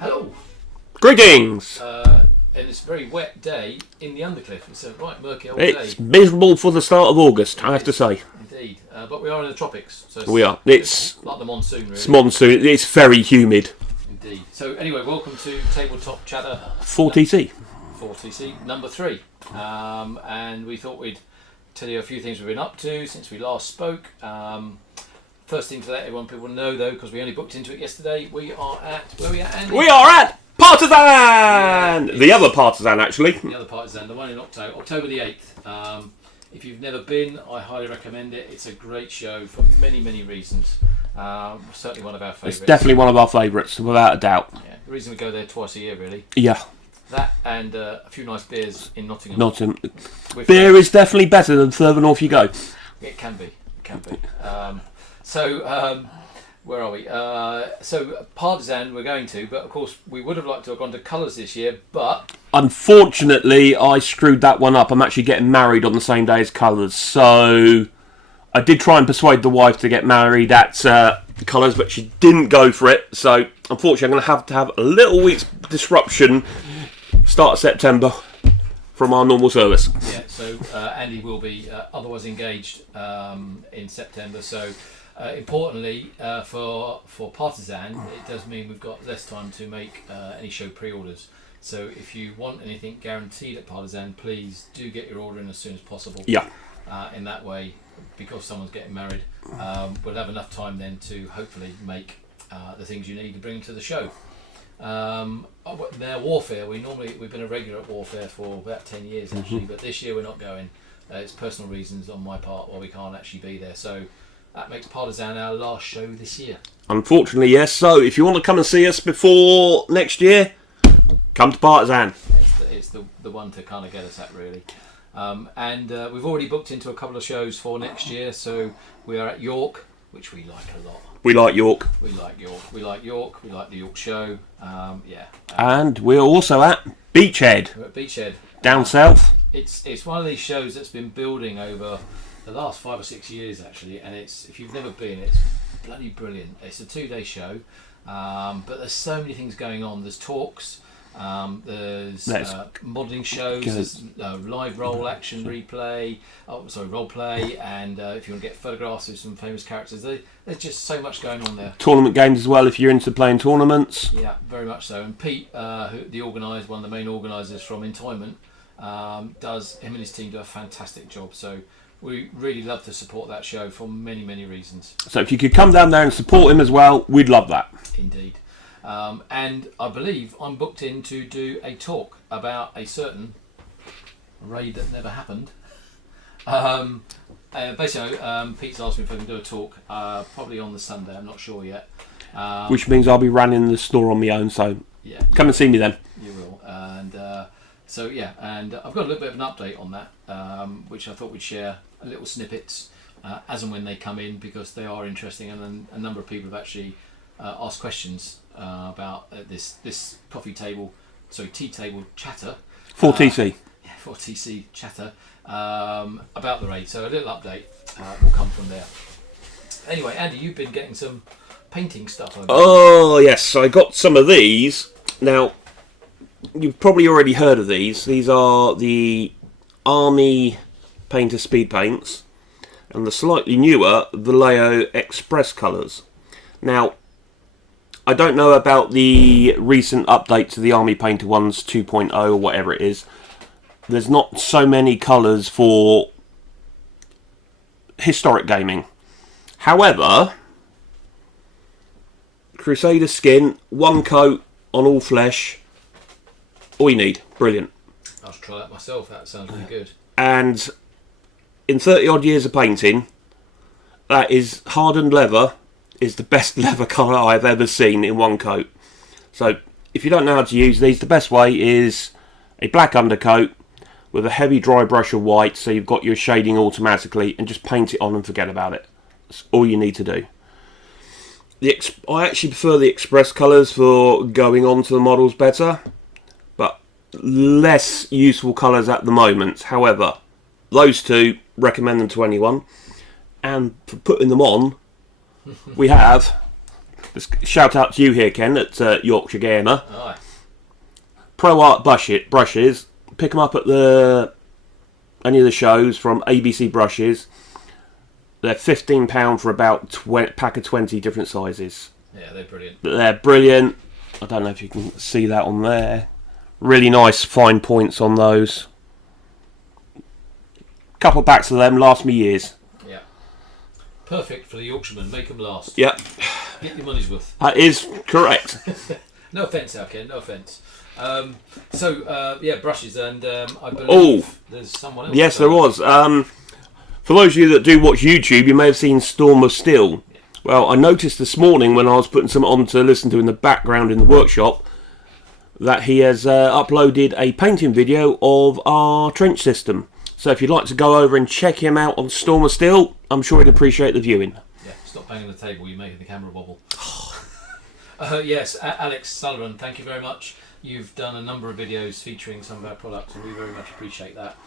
Hello. Greetings! And it's a very wet day in the Undercliff. It's a right murky old It's day. miserable for the start of August, I have to say. Indeed. But we are in the tropics. So We are. It's like the monsoon, really. It's monsoon. It's very humid. Indeed. So anyway, welcome to Tabletop Chatter 4TC. 4TC number 3. And we thought we'd tell you a few things we've been up to since we last spoke. First thing to let people know, though, because we only booked into it yesterday, we are at... Where are we at, Andy? We are at Partisan! The other Partisan, actually. The other Partisan, the one in October the 8th. If you've never been, I highly recommend it. It's a great show for many, many reasons. Certainly one of our favourites. It's definitely one of our favourites, without a doubt. Yeah, the reason we go there twice a year, really. Yeah. That and a few nice beers in Nottingham. Beer is definitely better the further north you go. It can be. It can be. Where are we? So Partisan we're going to, but of course we would have liked to have gone to colours this year, but... Unfortunately, I screwed that one up. I'm actually getting married on the same day as colours, so... I did try and persuade the wife to get married at colours, but she didn't go for it, so unfortunately I'm going to have a little week's disruption start of September from our normal service. Yeah, so Andy will be otherwise engaged in September, so... importantly, for Partisan, it does mean we've got less time to make any show pre-orders. So if you want anything guaranteed at Partisan, please do get your order in as soon as possible. Yeah. In that way, because someone's getting married, we'll have enough time then to hopefully make the things you need to bring to the show. Now, Warfare, we've been a regular at Warfare for about 10 years actually, but this year we're not going. It's personal reasons on my part why we can't actually be there. So. That makes Partisan our last show this year. Unfortunately, yes. So, if you want to come and see us before next year, come to Partisan. It's the one to kind of get us at, really. And we've already booked into a couple of shows for next year. So, we are at York, which we like a lot. We like York. We like York. We like York. We like the York show. And we're also at Beachhead. We're at Beachhead. Down south. It's one of these shows that's been building over... the last 5 or 6 years actually, and it's, if you've never been, it's bloody brilliant. It's a 2-day show, but there's so many things going on. There's talks, there's modelling shows, there's live role action role play, and if you want to get photographs of some famous characters, there's just so much going on there. Tournament games as well if you're into playing tournaments. Yeah, very much so. And Pete, one of the main organisers from Entoyment, him and his team do a fantastic job. So we really love to support that show for many, many reasons. So if you could come down there and support him as well, we'd love that. Indeed. And I believe I'm booked in to do a talk about a raid that never happened. Basically, Pete's asked me if I can do a talk, probably on the Sunday, I'm not sure yet. Which means I'll be running the store on my own, so yeah, come and see me then. You will. And and I've got a little bit of an update on that, which I thought we'd share little snippets as and when they come in, because they are interesting, and then a number of people have actually asked questions about this tea table chatter. 4TC. 4TC chatter about the raid. So a little update will come from there. Anyway, Andy, you've been getting some painting stuff over there. Oh yes, I got some of these. Now, you've probably already heard of these. These are the Army Painter Speed Paints and the slightly newer Vallejo Express colours. Now, I don't know about the recent update to the Army Painter ones 2.0 or whatever it is. There's not so many colours for historic gaming. However, Crusader skin, one coat on all flesh, all you need. Brilliant. I'll try that myself. That sounds really good. And in 30 odd years of painting, that is hardened leather is the best leather colour I've ever seen in one coat. So if you don't know how to use these, the best way is a black undercoat with a heavy dry brush of white, so you've got your shading automatically, and just paint it on and forget about it. That's all you need to do. I actually prefer the express colours for going on to the models better, but less useful colours at the moment. However, those two, recommend them to anyone. And for putting them on, we have Shout out to you here, Ken, at Yorkshire Gamer. Aye. Pro Art brushes. Pick them up at any of the shows from ABC Brushes. They're £15 for about pack of 20 different sizes. Yeah, they're brilliant. They're brilliant. I don't know if you can see that on there. Really nice fine points on those. Couple of packs of them last me years. Yeah. Perfect for the Yorkshireman. Make them last. Yep. Get your money's worth. That is correct. No offence, Ken. No offence. Brushes, and I believe there's someone else. Yes, there was. For those of you that do watch YouTube, you may have seen Storm of Steel. Yeah. Well, I noticed this morning when I was putting some on to listen to in the background in the workshop that he has uploaded a painting video of our trench system. So if you'd like to go over and check him out on Storm of Steel, I'm sure he'd appreciate the viewing. Yeah, stop banging the table, you're making the camera wobble. Yes, Alex Sullivan, thank you very much. You've done a number of videos featuring some of our products, and we very much appreciate that.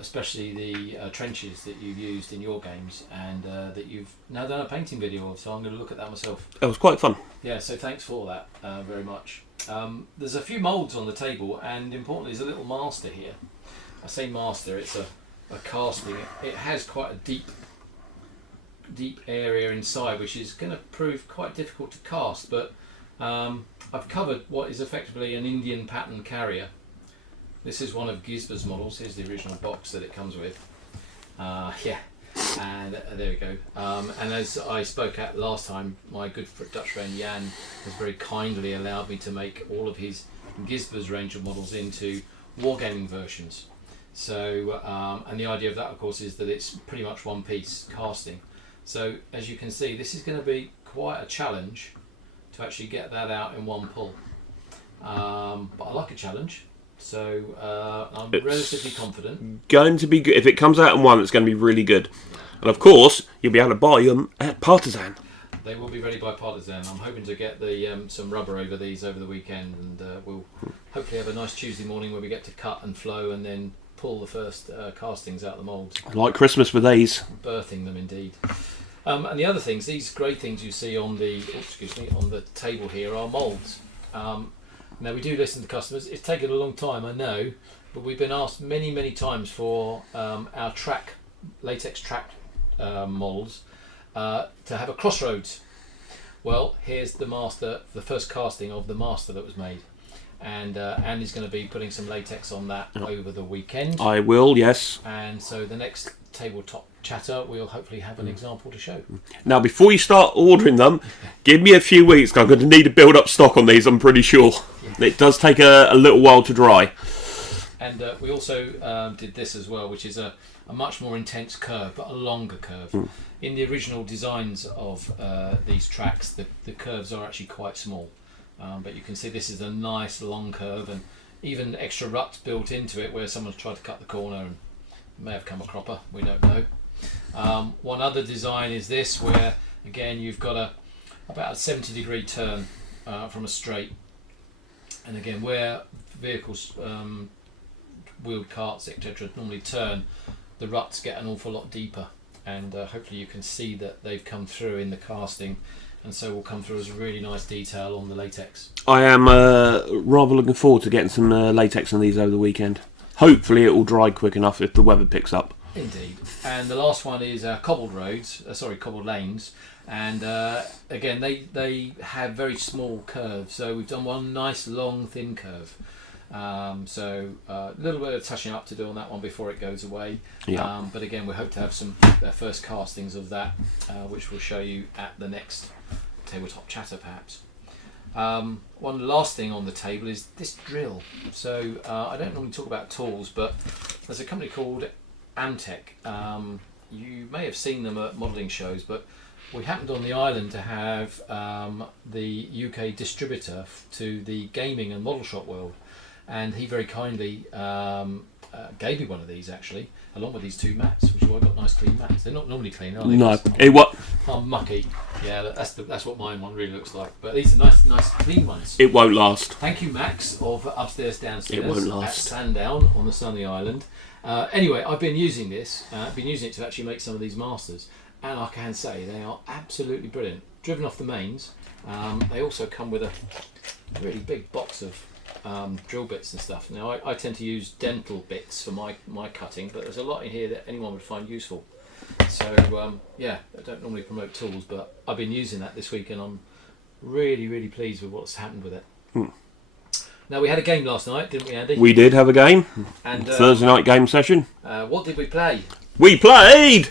Especially the trenches that you've used in your games, and that you've now done a painting video of, so I'm going to look at that myself. It was quite fun. Yeah, so thanks for that very much. There's a few moulds on the table, and importantly there's a little master here. I say master, it's a casting. It has quite a deep area inside, which is going to prove quite difficult to cast, but I've covered what is effectively an Indian pattern carrier. This is one of Gisber's models. Here's the original box that it comes with. And there we go. And as I spoke at last time, my good Dutch friend Jan has very kindly allowed me to make all of his Gisber's range of models into wargaming versions. So, and the idea of that, of course, is that it's pretty much one piece casting. So, as you can see, this is going to be quite a challenge to actually get that out in one pull. But I like a challenge. So it's relatively confident. Going to be good. If it comes out in one, it's going to be really good. And of course, you'll be able to buy them at Partisan. They will be ready by Partisan. I'm hoping to get the some rubber over these over the weekend, and we'll hopefully have a nice Tuesday morning where we get to cut and flow and then pull the first castings out of the moulds. Like Christmas with these. Birthing them indeed. And the other things, these grey things you see on the on the table here are moulds. Now we do listen to customers. It's taken a long time, I know, but we've been asked many times for our latex track moulds to have a crossroads. Well, here's the master, the first casting of the master that was made, and Andy's going to be putting some latex on that over the weekend. I will, yes. And so the next tabletop chatter, we'll hopefully have an example to show. Now, before you start ordering them, give me a few weeks. I'm going to need to build up stock on these, I'm pretty sure. Yeah. It does take a little while to dry. And we also did this as well, which is a much more intense curve, but a longer curve. In the original designs of these tracks, the curves are actually quite small. But you can see this is a nice long curve, and even extra ruts built into it where someone's tried to cut the corner and may have come a cropper, we don't know. One other design is this, where again you've got about a 70-degree turn from a straight, and again where vehicles, wheeled carts, etc., normally turn, the ruts get an awful lot deeper, and hopefully you can see that they've come through in the casting, and so will come through as a really nice detail on the latex. I am rather looking forward to getting some latex on these over the weekend. Hopefully it will dry quick enough if the weather picks up. Indeed. And the last one is cobbled lanes, and again they have very small curves, so we've done one nice long thin curve. So a little bit of touching up to do on that one before it goes away. Yeah. But again, we hope to have some first castings of that, which we'll show you at the next tabletop chatter perhaps. One last thing on the table is this drill. So I don't normally talk about tools, but there's a company called Amtech. You may have seen them at modelling shows, but we happened on the island to have the UK distributor to the gaming and model shop world, and he very kindly gave me one of these actually, along with these two mats, which is why I've got nice clean mats. They're not normally clean, are they? No, mucky. Yeah, that's what mine one really looks like. But these are nice clean ones. It won't last. Thank you, Max, of Upstairs Downstairs. It won't last. At Sandown on the sunny island. Anyway, I've been using this. I've been using it to actually make some of these masters, and I can say they are absolutely brilliant. Driven off the mains. They also come with a really big box of drill bits and stuff. Now I tend to use dental bits for my cutting, but there's a lot in here that anyone would find useful. So yeah, I don't normally promote tools, but I've been using that this week and I'm really pleased with what's happened with it. Now we had a game last night, didn't we, Andy? We did have a game. And Thursday night game session. what did we play? We played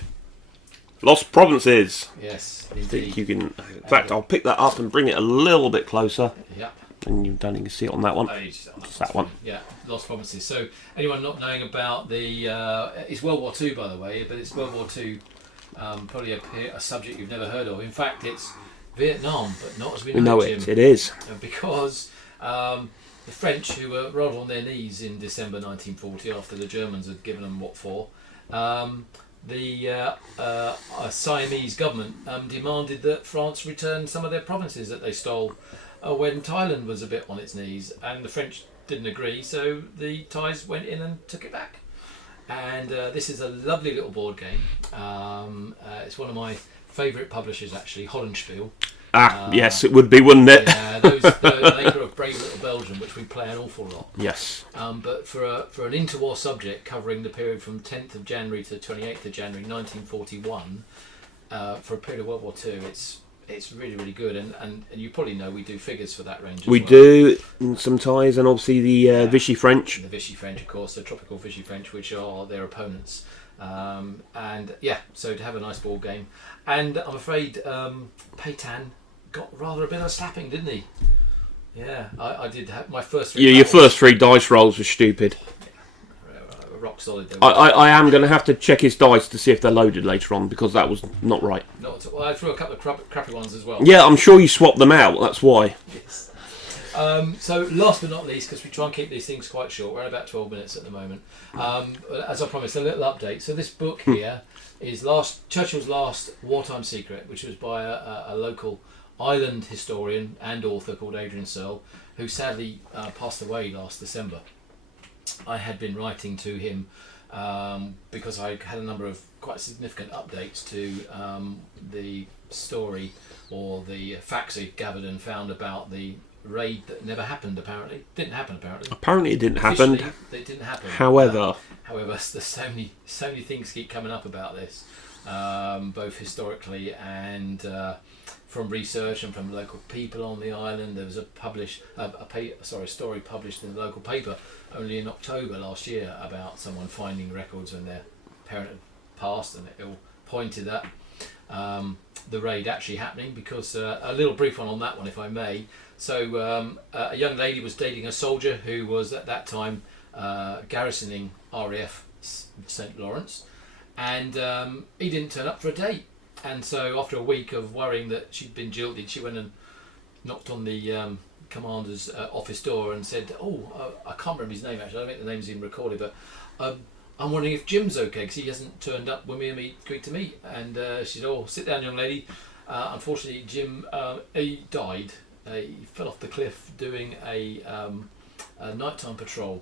Lost Provinces. Yes, I think indeed. you can. In fact, I'll pick that up and bring it a little bit closer. Yeah. And you don't even see it on that one. It's that one. Yeah, Lost Provinces. So anyone not knowing about the, it's World War II by the way, but it's World War II, probably a subject you've never heard of. In fact, it's Vietnam, but not as we know it, Jim. It is. Because the French, who were rather on their knees in December 1940 after the Germans had given them what for, the Siamese government demanded that France return some of their provinces that they stole when Thailand was a bit on its knees, and the French didn't agree, so the Thais went in and took it back. And this is a lovely little board game. It's one of my favourite publishers actually, Hollandspiel. Yes, it would be, wouldn't it? Yeah, the maker of Brave Little Belgium, which we play an awful lot. Yes. But for an interwar subject covering the period from 10th of January to 28th of January 1941, for a period of World War II, it's really good. And you probably know we do figures for that range as We well. do, and some ties, and obviously the Vichy French. The Vichy French, of course, the tropical Vichy French, which are their opponents. And yeah, so to have a nice ball game. And I'm afraid Paytan got rather a bit of a slapping, didn't he? Yeah, I did have my first three. Yeah, your first 3 dice rolls were stupid. Rock solid. I am going to have to check his dice to see if they're loaded later on, because that was not right. Well, I threw a couple of crappy ones as well. Yeah, I'm sure you swapped them out, that's why. Yes. So last but not least, because we try and keep these things quite short, we're at about 12 minutes at the moment. As I promised, a little update. So this book here is Churchill's Last Wartime Secret, which was by a local island historian and author called Adrian Searle, who sadly passed away last December. I had been writing to him because I had a number of quite significant updates to the story or the facts he'd gathered and found about the raid that never happened. Apparently Apparently it didn't happen. It didn't happen. However, there's so many things keep coming up about this, both historically and from research and from local people on the island. There was a story published in the local paper only in October last year about someone finding records when their parent had passed, and it all pointed at the raid actually happening. Because a little brief on that one, if I may. So a young lady was dating a soldier who was at that time garrisoning RAF St. Lawrence, and he didn't turn up for a date. And so after a week of worrying that she'd been jilted, she went and knocked on the commander's office door and said, I can't remember his name actually, I don't think the name's even recorded, but I'm wondering if Jim's okay because he hasn't turned up when we agreed to meet. And she said, sit down, young lady. Unfortunately, Jim, he died. He fell off the cliff doing a nighttime patrol.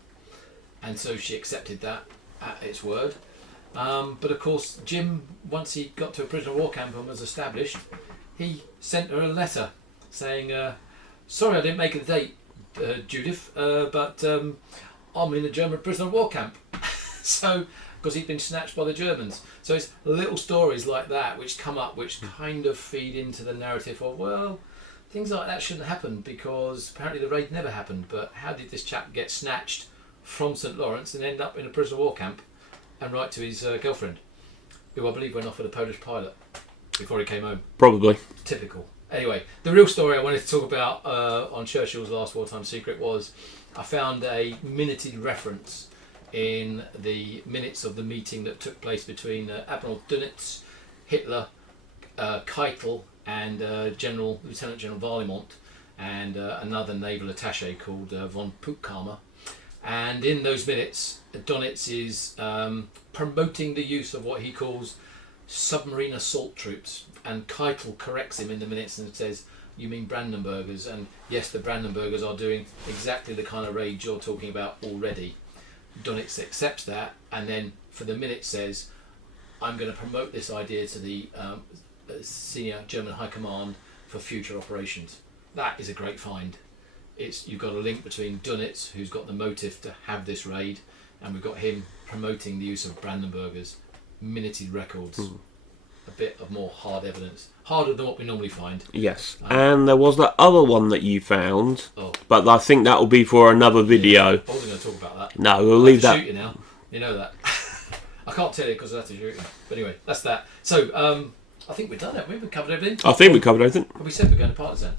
And so she accepted that at its word. But of course, Jim, once he got to a prisoner of war camp and was established, he sent her a letter saying, sorry I didn't make the date, Judith, but I'm in a German prisoner of war camp. So, because he'd been snatched by the Germans. So it's little stories like that which come up, which kind of feed into the narrative of, well, things like that shouldn't happen because apparently the raid never happened. But how did this chap get snatched from St. Lawrence and end up in a prisoner of war camp and write to his girlfriend, who I believe went off with a Polish pilot before he came home? Probably. Typical. Anyway, the real story I wanted to talk about on Churchill's Last Wartime Secret was I found a minuted reference in the minutes of the meeting that took place between Admiral Dönitz, Hitler, Keitel, and Lieutenant General Varlimont, and another naval attaché called von Puttkamer. And in those minutes, Dönitz is promoting the use of what he calls submarine assault troops, and Keitel corrects him in the minutes and says, you mean Brandenburgers? And yes, the Brandenburgers are doing exactly the kind of raids you're talking about already. Dönitz accepts that, and then for the minute says, I'm going to promote this idea to the senior German High Command for future operations. That is a great find. You've got a link between Dönitz, who's got the motive to have this raid, and we've got him promoting the use of Brandenburgers, minuted records, a bit of more hard evidence, harder than what we normally find. Yes, and there was that other one that you found, but I think that will be for another video. I wasn't going to talk about that. No, we'll leave that. Shoot you now. You know that. I can't tell you because I have to shoot you. But anyway, that's that. So I think we're done, haven't we? We've covered everything. I think we covered everything. Well, we said we're going to Partisan.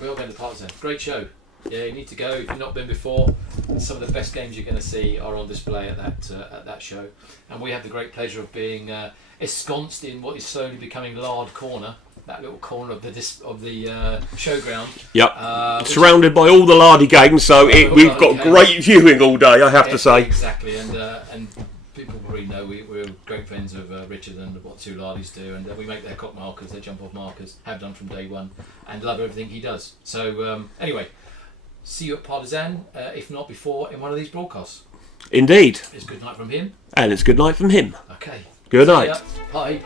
We are going to Partisan. Great show. Yeah, you need to go if you've not been before. Some of the best games you're going to see are on display at that show, and we have the great pleasure of being ensconced in what is slowly becoming Lard Corner, that little corner of the showground. Yep. Surrounded by all the Lardy games, so we've got great viewing all day, I have to say. Exactly, and people probably know we're great friends of Richard and what two Lardys do, and we make their cock markers, their jump off markers, have done from day one, and love everything he does. So anyway. See you at Partisan, if not before, in one of these broadcasts. Indeed. It's good night from him. And it's good night from him. Okay. Good night. Bye.